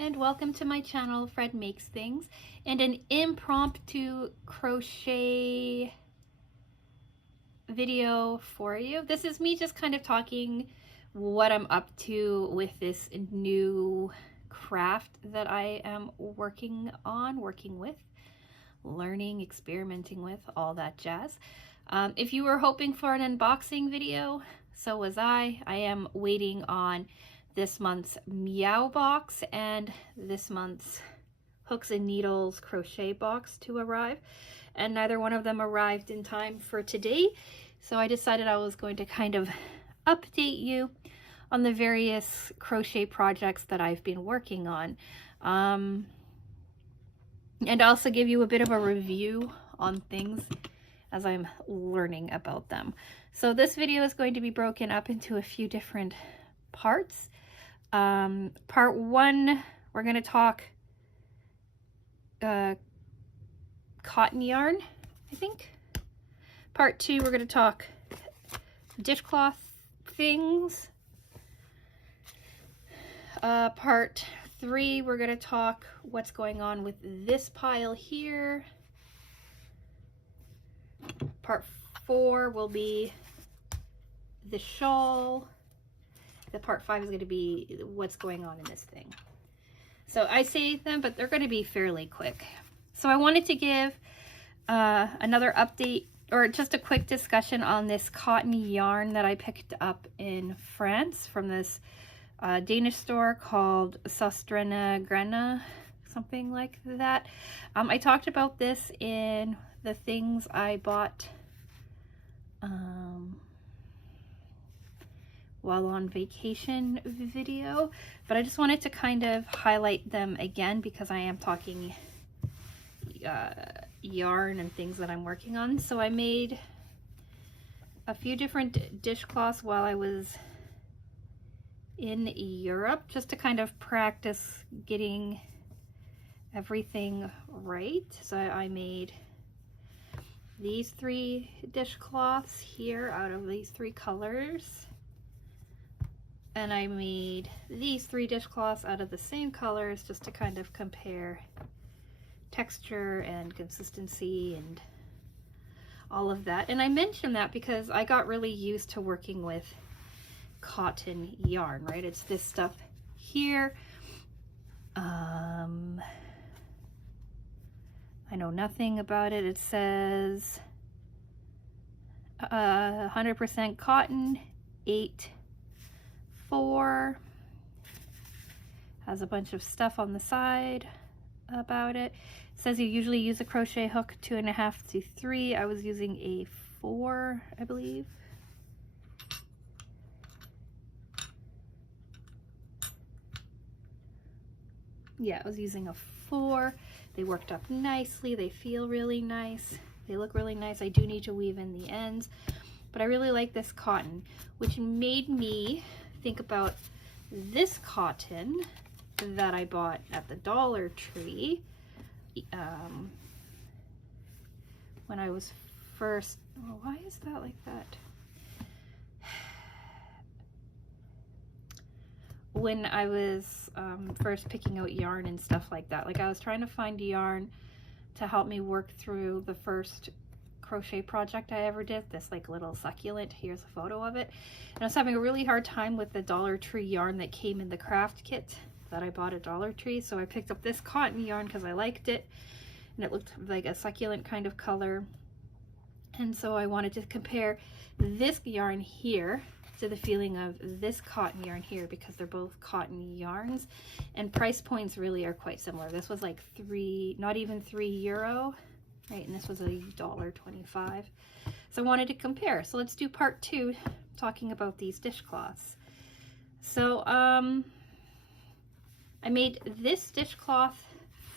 and welcome to my channel, Fred Makes Things, and an impromptu crochet video for you. This is me just kind of talking what I'm up to with this new craft that I am working with, learning, experimenting with, all that jazz. If you were hoping for an unboxing video, so was I. I am waiting on this month's Meow box and this month's Hooks and Needles crochet box to arrive, and neither one of them arrived in time for today, so I decided I was going to kind of update you on the various crochet projects that I've been working on, and also give you a bit of a review on things as I'm learning about them. So this video is going to be broken up into a few different parts. Part one, we're going to talk cotton yarn, I think. Part two, we're going to talk dishcloth things. Part three, we're going to talk what's going on with this pile here. Part four will be the shawl. The part five is going to be what's going on in this thing. So I saved them, but they're going to be fairly quick. So I wanted to give another update, or just a quick discussion on this cotton yarn that I picked up in France from this Danish store called Sostrena Grena, something like that. I talked about this in the things I bought while on vacation video, but I just wanted to kind of highlight them again because I am talking yarn and things that I'm working on. So I made a few different dishcloths while I was in Europe, just to kind of practice getting everything right. So I made these three dishcloths here out of these three colors. And I made these three dishcloths out of the same colors just to kind of compare texture and consistency and all of that. And I mentioned that because I got really used to working with cotton yarn, right? It's this stuff here. I know nothing about it. It says 100% cotton, 8-4, has a bunch of stuff on the side about it. It says you usually use a crochet hook 2.5 to 3. I was using a 4, I believe. Yeah, I was using a 4. They worked up nicely. They feel really nice. They look really nice. I do need to weave in the ends, but I really like this cotton, which made me think about this cotton that I bought at the Dollar Tree when I was first, oh, why is that like that? When I was first picking out yarn and stuff like that. Like, I was trying to find yarn to help me work through the first crochet project I ever did, this like little succulent. Here's a photo of it. And I was having a really hard time with the Dollar Tree yarn that came in the craft kit that I bought at Dollar Tree. So I picked up this cotton yarn because I liked it, and it looked like a succulent kind of color. And so I wanted to compare this yarn here to the feeling of this cotton yarn here, because they're both cotton yarns and price points really are quite similar. This was like not even €3, right? And this was $1.25. So I wanted to compare. So let's do part two, talking about these dishcloths. So I made this dishcloth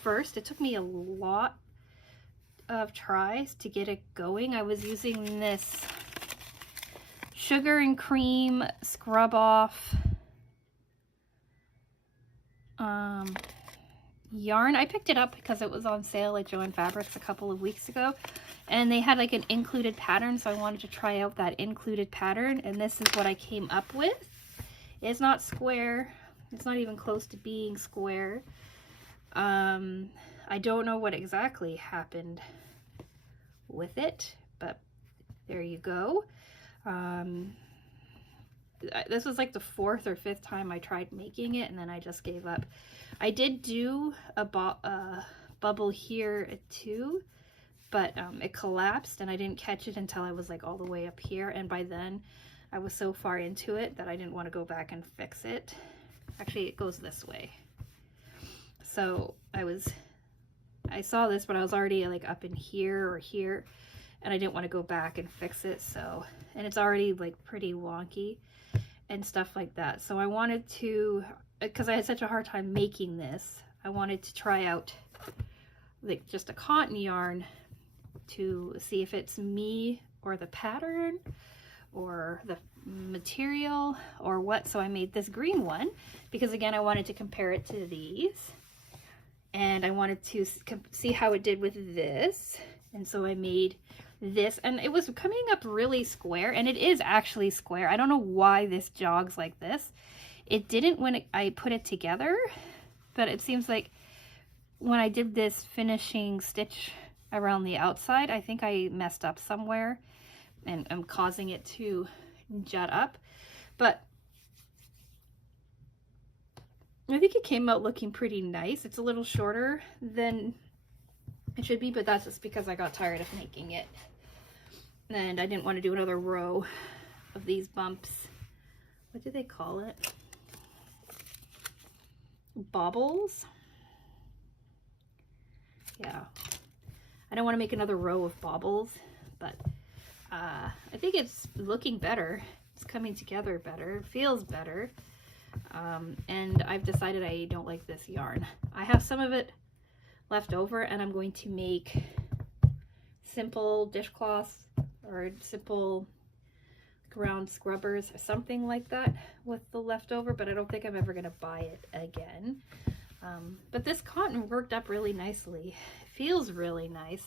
first. It took me a lot of tries to get it going. I was using this sugar and cream scrub off yarn. I picked it up because it was on sale at Joann Fabrics a couple of weeks ago, and they had like an included pattern, so I wanted to try out that included pattern, and this is what I came up with. It's not square, It's not even close to being square. I don't know what exactly happened with it, but there you go. This was like the 4th or 5th time I tried making it, and then I just gave up. I did do a bubble here too, but it collapsed and I didn't catch it until I was like all the way up here, and by then I was so far into it that I didn't want to go back and fix it. Actually, it goes this way. So I saw this, but I was already like up in here or here, and I didn't want to go back and fix it. So, and it's already like pretty wonky and stuff like that. So I wanted to, because I had such a hard time making this, I wanted to try out like just a cotton yarn to see if it's me or the pattern or the material or what. So I made this green one because, again, I wanted to compare it to these, and I wanted to see how it did with this. And so I made this, and it was coming up really square, and it is actually square. I don't know why this jogs like this. It didn't when I put it together, but it seems like when I did this finishing stitch around the outside, I think I messed up somewhere and I'm causing it to jut up. But I think it came out looking pretty nice. It's a little shorter than it should be, but that's just because I got tired of making it. And I didn't want to do another row of these bumps. What do they call it? Bobbles? Yeah. I don't want to make another row of bobbles, but I think it's looking better. It's coming together better. It feels better. And I've decided I don't like this yarn. I have some of it left over, and I'm going to make simple dishcloths or simple ground scrubbers or something like that with the leftover, but I don't think I'm ever going to buy it again. But this cotton worked up really nicely. It feels really nice.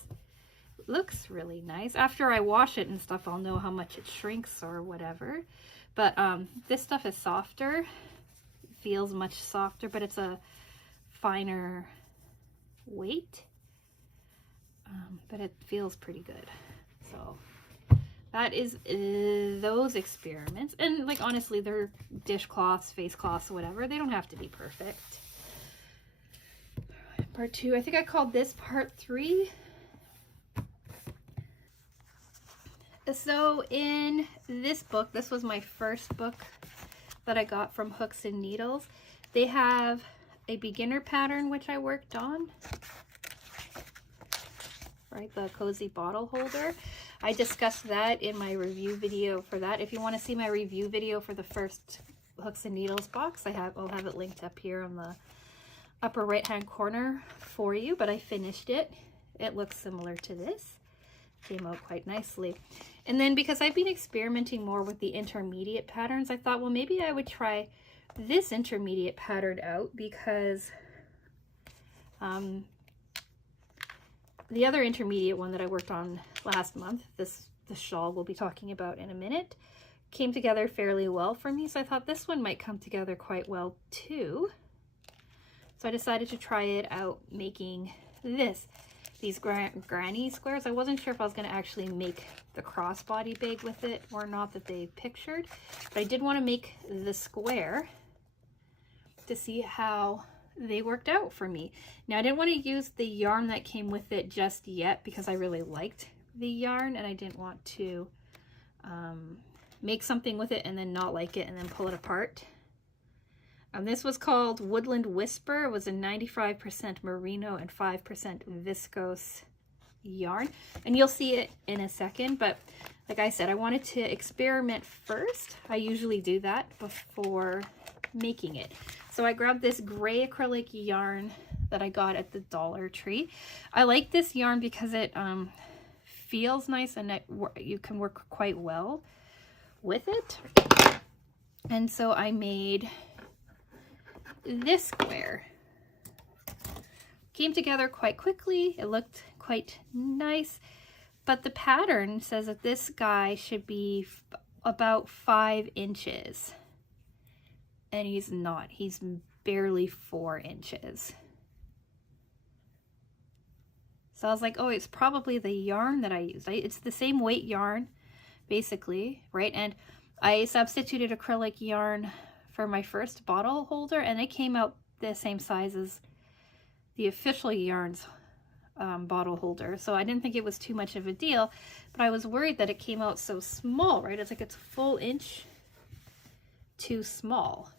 It looks really nice. After I wash it and stuff, I'll know how much it shrinks or whatever. But this stuff is softer. It feels much softer, but it's a finer weight. But it feels pretty good. So that is those experiments. And like, honestly, they're dishcloths, face cloths, whatever. They don't have to be perfect. Part 2, I think I called this part 3. So in this book, this was my first book that I got from Hooks and Needles. They have a beginner pattern, which I worked on. Right, the cozy bottle holder. I discussed that in my review video for that. If you want to see my review video for the first Hooks and Needles box, I'll have it linked up here on the upper right hand corner for you, but I finished it. It looks similar to this. Came out quite nicely. And then because I've been experimenting more with the intermediate patterns, I thought, well, maybe I would try this intermediate pattern out, because the other intermediate one that I worked on last month, the shawl we'll be talking about in a minute, came together fairly well for me. So I thought this one might come together quite well too. So I decided to try it out making these granny squares. I wasn't sure if I was going to actually make the crossbody bag with it or not that they pictured, but I did want to make the square to see how they worked out for me. Now, I didn't want to use the yarn that came with it just yet because I really liked the yarn, and I didn't want to make something with it and then not like it and then pull it apart. This was called Woodland Whisper. It was a 95% merino and 5% viscose yarn, and you'll see it in a second. But like I said, I wanted to experiment first. I usually do that before making it. So I grabbed this gray acrylic yarn that I got at the Dollar Tree. I like this yarn because it feels nice, and you can work quite well with it. And so I made this square. Came together quite quickly. It looked quite nice, but the pattern says that this guy should be about 5 inches. and he's not. He's barely 4 inches. So I was like, oh, it's probably the yarn that I used. It's the same weight yarn, basically, right? And I substituted acrylic yarn for my first bottle holder, and it came out the same size as the official yarns bottle holder. So I didn't think it was too much of a deal, but I was worried that it came out so small, right? It's like it's a full inch too small.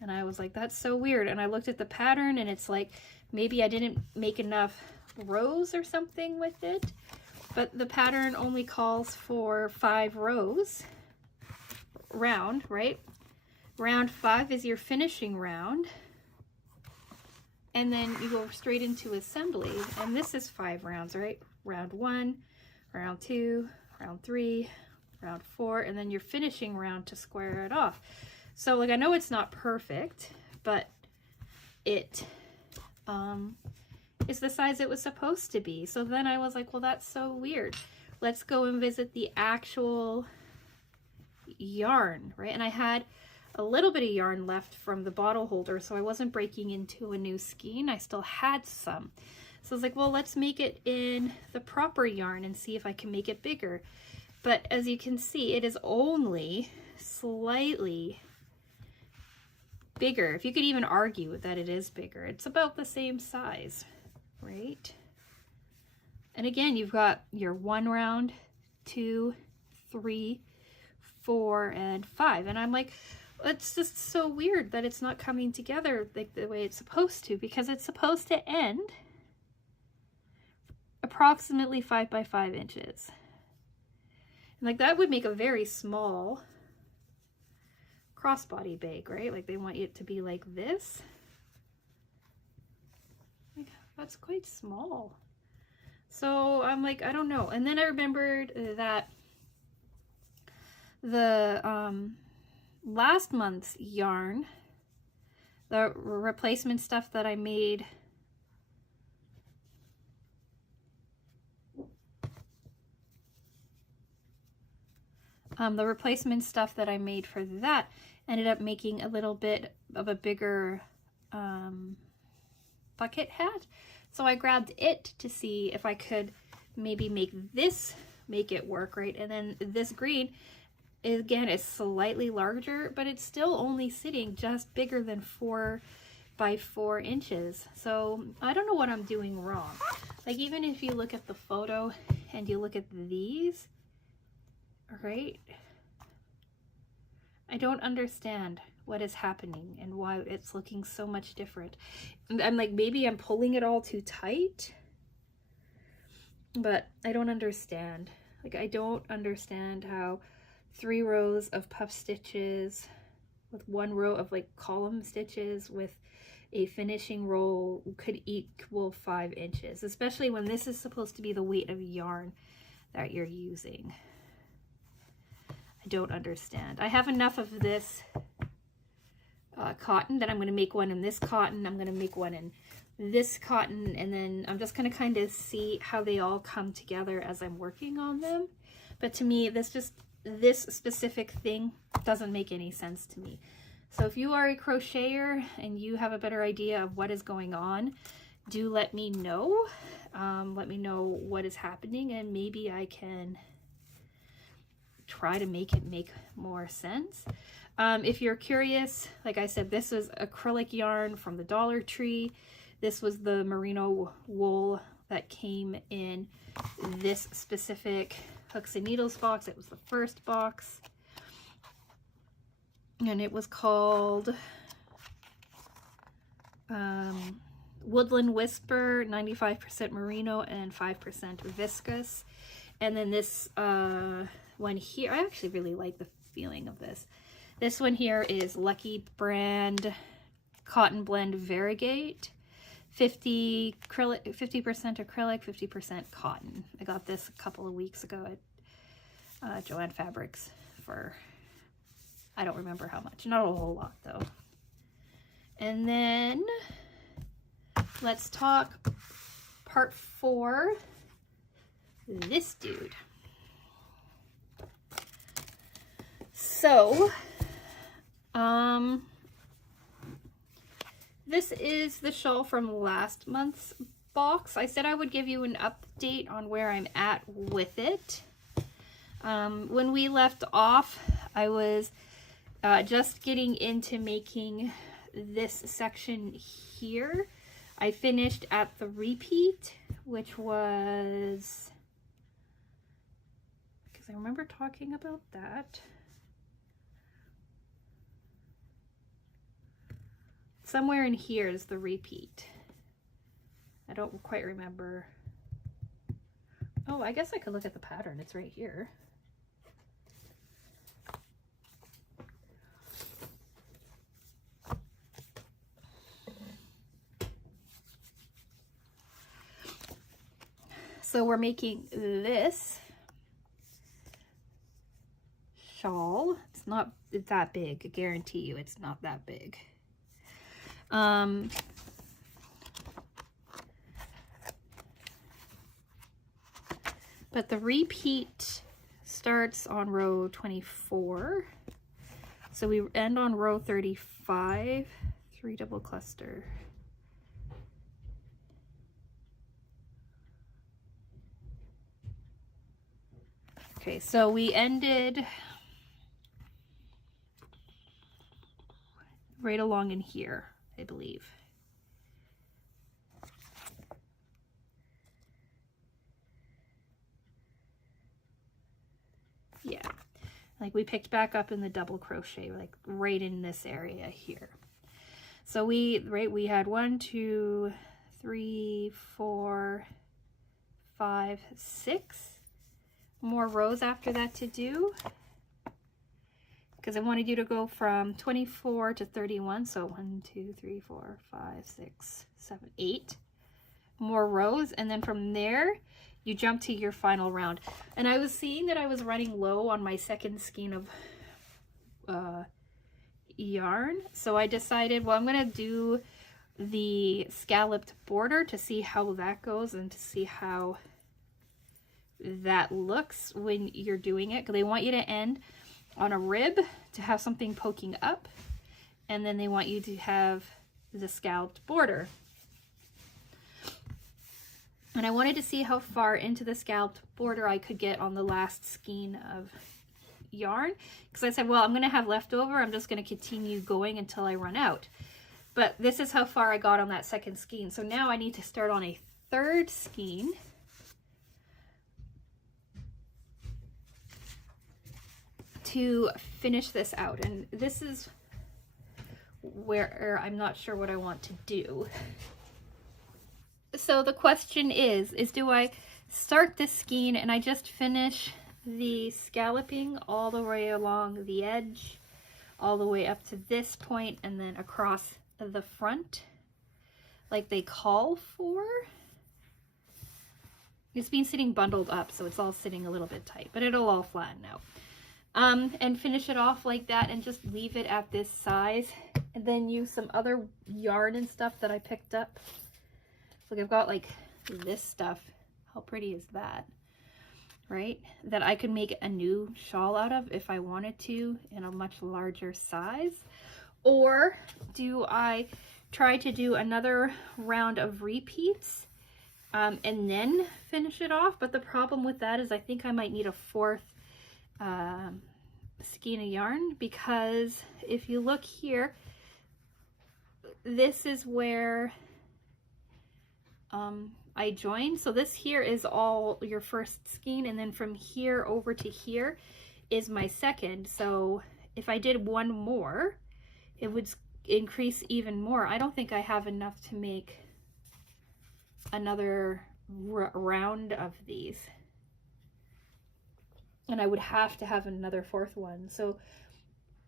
And I was like, that's so weird. And I looked at the pattern, and it's like, maybe I didn't make enough rows or something with it, but the pattern only calls for 5 rows round, right? Round 5 is your finishing round, and then you go straight into assembly, and this is 5 rounds, right? Round 1, round 2, round 3, round 4, and then your finishing round to square it off. So like, I know it's not perfect, but it is the size it was supposed to be. So then I was like, well, that's so weird. Let's go and visit the actual yarn, right? And I had a little bit of yarn left from the bottle holder, so I wasn't breaking into a new skein. I still had some. So I was like, well, let's make it in the proper yarn and see if I can make it bigger. But as you can see, it is only slightly bigger. If you could even argue that it is bigger, it's about the same size, right? And again, you've got your 1 round, 2, 3, 4, and 5. And I'm like, it's just so weird that it's not coming together like the way it's supposed to, because it's supposed to end approximately 5 by 5 inches. And like, that would make a very small crossbody bag, right? Like, they want it to be like this. Like, that's quite small. So I'm like, I don't know. And then I remembered that the last month's yarn, the replacement stuff that I made, for that ended up making a little bit of a bigger bucket hat. So I grabbed it to see if I could maybe make it work, right? And then this green, again, is slightly larger, but it's still only sitting just bigger than 4 by 4 inches. So I don't know what I'm doing wrong. Like, even if you look at the photo and you look at these, right? I don't understand what is happening and why it's looking so much different. And I'm like, maybe I'm pulling it all too tight, but I don't understand. Like, I don't understand how 3 rows of puff stitches with 1 row of like column stitches with a finishing roll could equal 5 inches, especially when this is supposed to be the weight of yarn that you're using. I don't understand. I have enough of this cotton that I'm going to make one in this cotton. I'm going to make one in this cotton, and then I'm just going to kind of see how they all come together as I'm working on them. But to me, this specific thing doesn't make any sense to me. So if you are a crocheter and you have a better idea of what is going on, do let me know. Let me know what is happening, and maybe I can try to make it make more sense. If you're curious, like I said, this is acrylic yarn from the Dollar Tree. This was the merino wool that came in this specific Hooks and Needles box. It was the first box, and it was called Woodland Whisper, 95% merino and 5% viscose. And then this one here, I actually really like the feeling of this. This one here is Lucky Brand Cotton Blend Variegate, 50% acrylic, 50% cotton. I got this a couple of weeks ago at Joann Fabrics for, I don't remember how much, not a whole lot though. And then let's talk part 4, this dude. So This is the shawl from last month's box. I said I would give you an update on where I'm at with it. When we left off, I was just getting into making this section here. I finished at the repeat, which was, because I remember talking about that. Somewhere in here is the repeat. I don't quite remember. Oh, I guess I could look at the pattern. It's right here. So we're making this shawl. It's not that big. I guarantee you it's not that big. But the repeat starts on row 24. So we end on row 35, 3 double cluster. Okay, so we ended right along in here, I believe. Yeah, like we picked back up in the double crochet, like right in this area here. So we had 1, 2, 3, 4, 5, 6 more rows after that to do, because I wanted you to go from 24 to 31. So 1, 2, 3, 4, 5, 6, 7, 8 more rows, and then from there you jump to your final round. And I was seeing that I was running low on my second skein of yarn, so I decided, well, I'm gonna do the scalloped border to see how that goes and to see how that looks when you're doing it, because they want you to end on a rib to have something poking up, and then they want you to have the scalloped border. And I wanted to see how far into the scalloped border I could get on the last skein of yarn, because I said, well, I'm going to have leftover, I'm just going to continue going until I run out. But this is how far I got on that second skein. So now I need to start on a third skein. To finish this out, and this is where I'm not sure what I want to do. So the question is do I start this skein and I just finish the scalloping all the way along the edge, all the way up to this point, and then across the front like they call for? It's been sitting bundled up, so it's all sitting a little bit tight, but it'll all flatten out. And finish it off like that and just leave it at this size, and then use some other yarn and stuff that I picked up. Look, I've got like this stuff. How pretty is that, right? That I could make a new shawl out of if I wanted to in a much larger size. Or do I try to do another round of repeats and then finish it off? But the problem with that is I think I might need a fourth skein of yarn, because if you look here, this is where I joined. So this here is all your first skein, and then from here over to here is my second. So if I did one more, it would increase even more. I don't think I have enough to make another round of these. And I would have to have another fourth one. So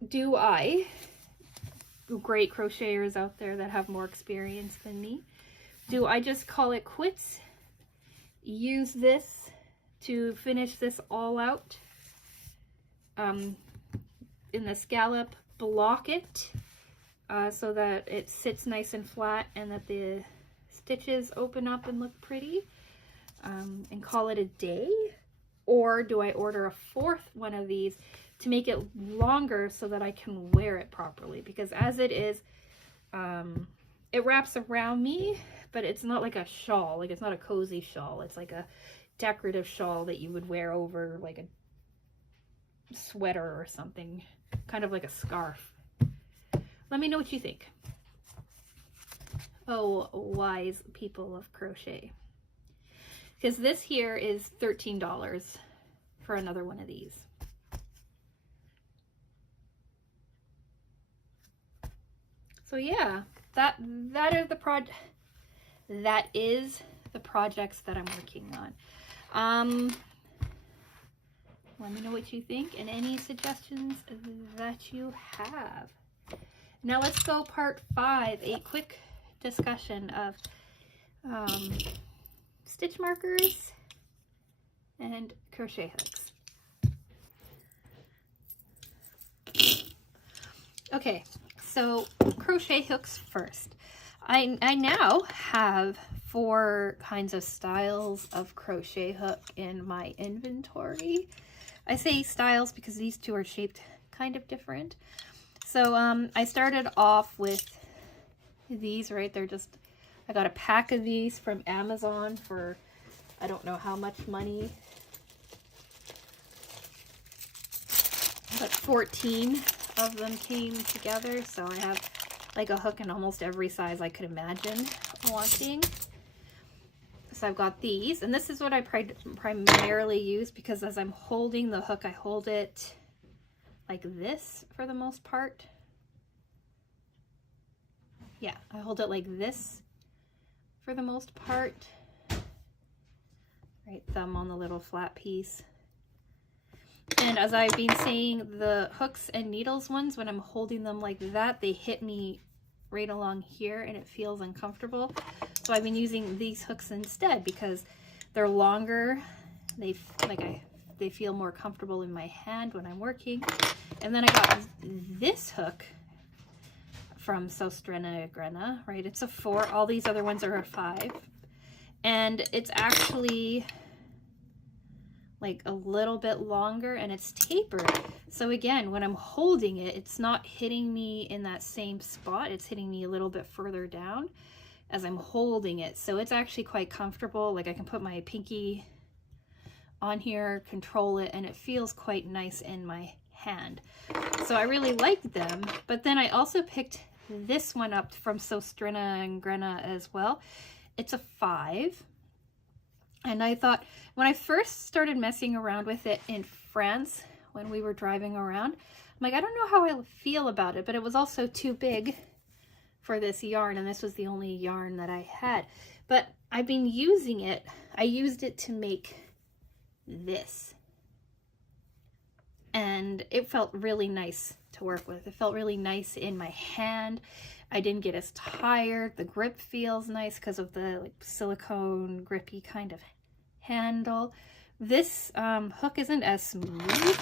do I, great crocheters out there that have more experience than me, do I just call it quits, use this to finish this all out in the scallop, block it so that it sits nice and flat and that the stitches open up and look pretty, and call it a day? Or do I order a fourth one of these to make it longer so that I can wear it properly, because as it is, it wraps around me, but it's not like a shawl. Like, it's not a cozy shawl. It's like a decorative shawl that you would wear over like a sweater or something, kind of like a scarf. Let me know what you think. Oh, wise people of crochet. Because this here is $13 for another one of these. So yeah, that is the projects that I'm working on. Let me know what you think and any suggestions that you have. Now let's go part 5, a quick discussion of stitch markers and crochet hooks. Okay, so crochet hooks first. I now have 4 kinds of styles of crochet hook in my inventory. I say styles because these 2 are shaped kind of different. So I started off with these, right? I got a pack of these from Amazon for I don't know how much money, but 14 of them came together. So I have like a hook in almost every size I could imagine wanting. So I've got these, and this is what I primarily use, because as I'm holding the hook, I hold it like this for the most part. Yeah, I hold it like this for the most part. Right, thumb on the little flat piece. And as I've been saying, the hooks and needles ones, when I'm holding them like that, they hit me right along here and it feels uncomfortable. So I've been using these hooks instead because they're longer. They feel more comfortable in my hand when I'm working. And then I got this hook from Grena, right? It's a 4. All these other ones are a 5. And it's actually like a little bit longer and it's tapered. So again, when I'm holding it, it's not hitting me in that same spot. It's hitting me a little bit further down as I'm holding it. So it's actually quite comfortable. Like I can put my pinky on here, control it, and it feels quite nice in my hand. So I really like them. But then I also picked this one up from Grena as well. It's a 5. And I thought, when I first started messing around with it in France, when we were driving around, I'm like, I don't know how I feel about it, but it was also too big for this yarn, and this was the only yarn that I had. But I've been using it. I used it to make this. And it felt really nice to work with. It felt really nice in my hand. I didn't get as tired. The grip feels nice because of the like silicone grippy kind of handle. This hook isn't as smooth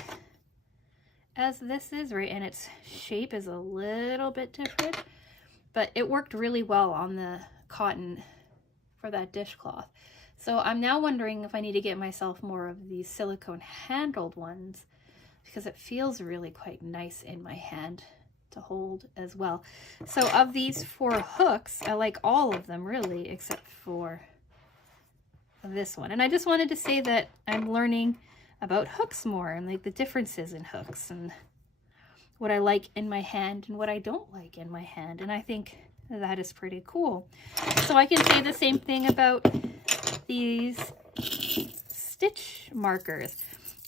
as this is, right? And its shape is a little bit different, but it worked really well on the cotton for that dishcloth. So I'm now wondering if I need to get myself more of these silicone handled ones, because it feels really quite nice in my hand to hold as well. So of these 4 hooks, I like all of them really, except for this one. And I just wanted to say that I'm learning about hooks more, and like the differences in hooks, and what I like in my hand and what I don't like in my hand. And I think that is pretty cool. So I can say the same thing about these stitch markers.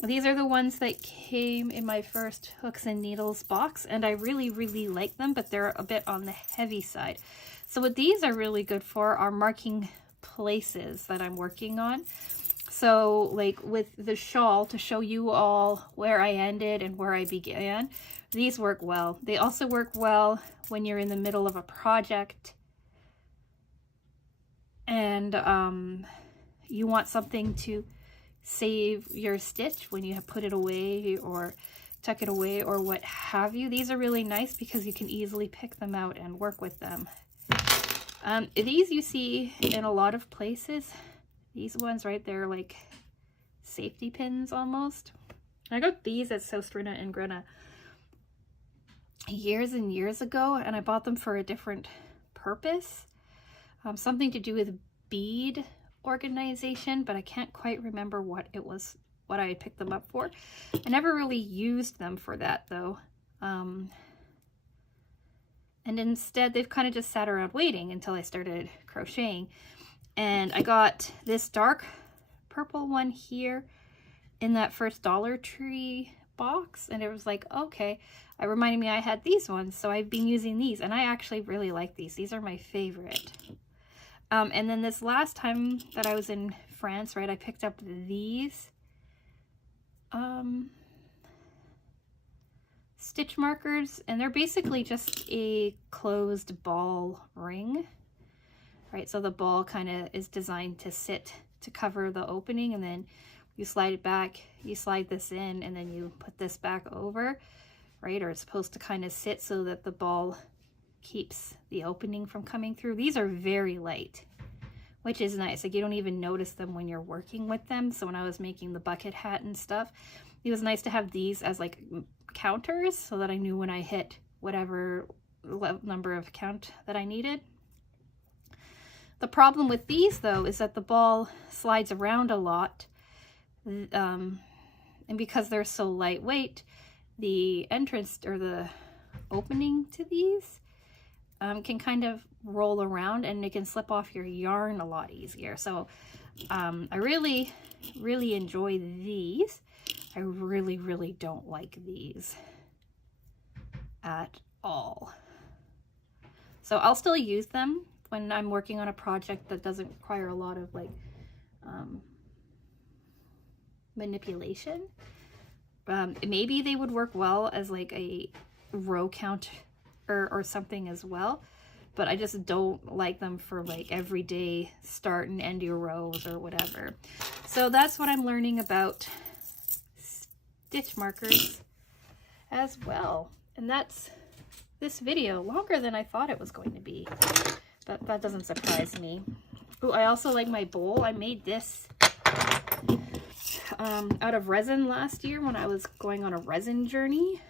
These are the ones that came in my first hooks and needles box, and I really, really like them, but they're a bit on the heavy side. So what these are really good for are marking places that I'm working on. So like with the shawl, to show you all where I ended and where I began, these work well. They also work well when you're in the middle of a project and you want something to save your stitch when you have put it away or tuck it away or what have you. These are really nice because you can easily pick them out and work with them. These you see in a lot of places. These ones right there, like safety pins almost. I got these at Soustrina and Grena years and years ago, and I bought them for a different purpose. Something to do with bead organization, but I can't quite remember what it was, what I picked them up for. I never really used them for that though. And instead they've kind of just sat around waiting until I started crocheting. And I got this dark purple one here in that first Dollar Tree box, and it was like, okay, it reminded me I had these ones, so I've been using these, and I actually really like these. These are my favorite. And then this last time that I was in France, right, I picked up these stitch markers, and they're basically just a closed ball ring, right? So the ball kind of is designed to sit to cover the opening, and then you slide it back, you slide this in, and then you put this back over, right? Or it's supposed to kind of sit so that the ball keeps the opening from coming through. These are very light, which is nice. Like, you don't even notice them when you're working with them. So when I was making the bucket hat and stuff, it was nice to have these as like counters so that I knew when I hit whatever number of count that I needed. The problem with these though is that the ball slides around a lot, and because they're so lightweight, the entrance or the opening to these can kind of roll around, and it can slip off your yarn a lot easier. So I really enjoy these. I really don't like these at all. So I'll still use them when I'm working on a project that doesn't require a lot of like manipulation. Maybe they would work well as like a row count or something as well, but I just don't like them for like everyday start and end your rows or whatever. So that's what I'm learning about stitch markers as well. And that's this video, longer than I thought it was going to be, but that doesn't surprise me. Oh, I also like my bowl. I made this out of resin last year when I was going on a resin journey,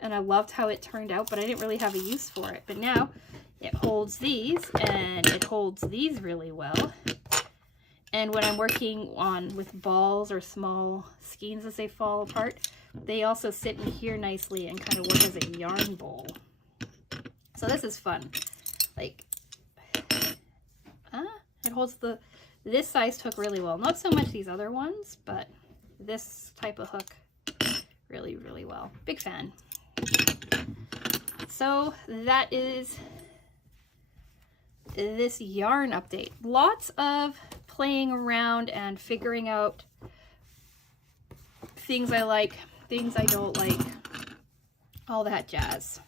and I loved how it turned out, but I didn't really have a use for it. But now it holds these, and it holds these really well. And when I'm working on with balls or small skeins as they fall apart, they also sit in here nicely and kind of work as a yarn bowl. So this is fun. Like, it holds this size hook really well. Not so much these other ones, but this type of hook really well. Big fan. So that is this yarn update. Lots of playing around and figuring out things I like, things I don't like, all that jazz.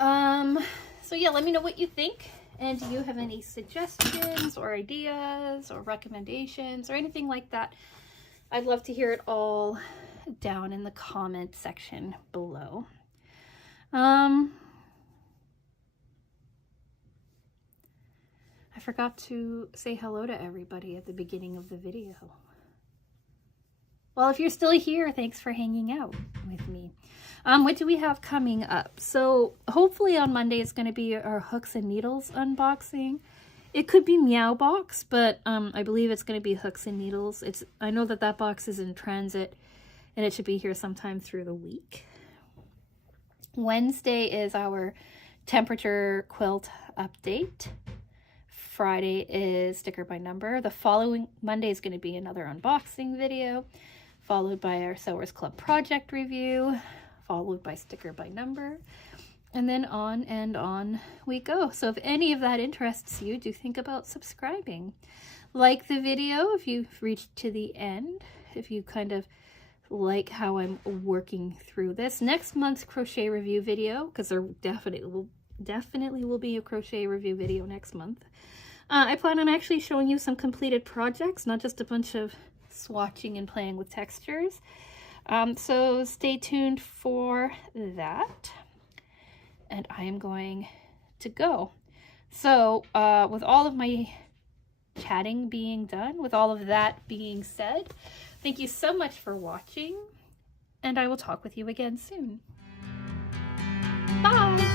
So yeah, let me know what you think. And do you have any suggestions or ideas or recommendations or anything like that? I'd love to hear it all down in the comment section below. I forgot to say hello to everybody at the beginning of the video. Well, if you're still here, thanks for hanging out with me. What do we have coming up? So hopefully on Monday it's going to be our hooks and needles unboxing. It could be Meow Box, but I believe it's going to be hooks and needles. I know that box is in transit, and it should be here sometime through the week. Wednesday is our temperature quilt update. Friday is sticker by number. The following Monday is going to be another unboxing video, followed by our Sewers Club project review, followed by sticker by number, and then on and on we go. So if any of that interests you, do think about subscribing. Like the video if you've reached to the end, if you kind of like how I'm working through this. Next month's crochet review video, because there definitely will be a crochet review video next month. I plan on actually showing you some completed projects, not just a bunch of swatching and playing with textures. So stay tuned for that. And I am going to go. So with all of my chatting being done, with all of that being said, Thank you so much for watching, and I will talk with you again soon. Bye!